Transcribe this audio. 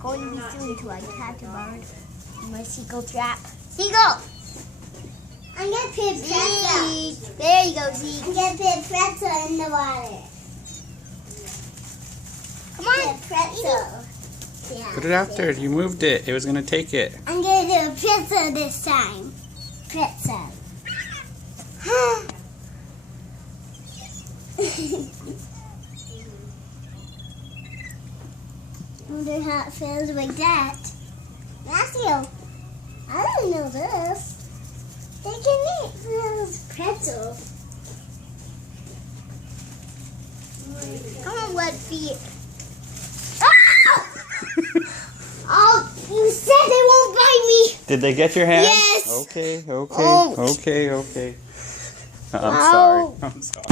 Going to be soon to catch a bird in my seagull trap. Seagull! I'm going to put pretzel. There you go, Zeke. I'm going to put pretzel in the water. Come on. Put pretzel. Yeah. Put it out there. You moved it. It was going to take it. I'm going to do a pretzel this time. Pretzel. I wonder how it feels like that. Matthew, I don't know this. They can eat those pretzels. Come on, wet feet. Oh, you said they won't bite me. Did they get your hand? Yes. Okay. Oh. I'm sorry.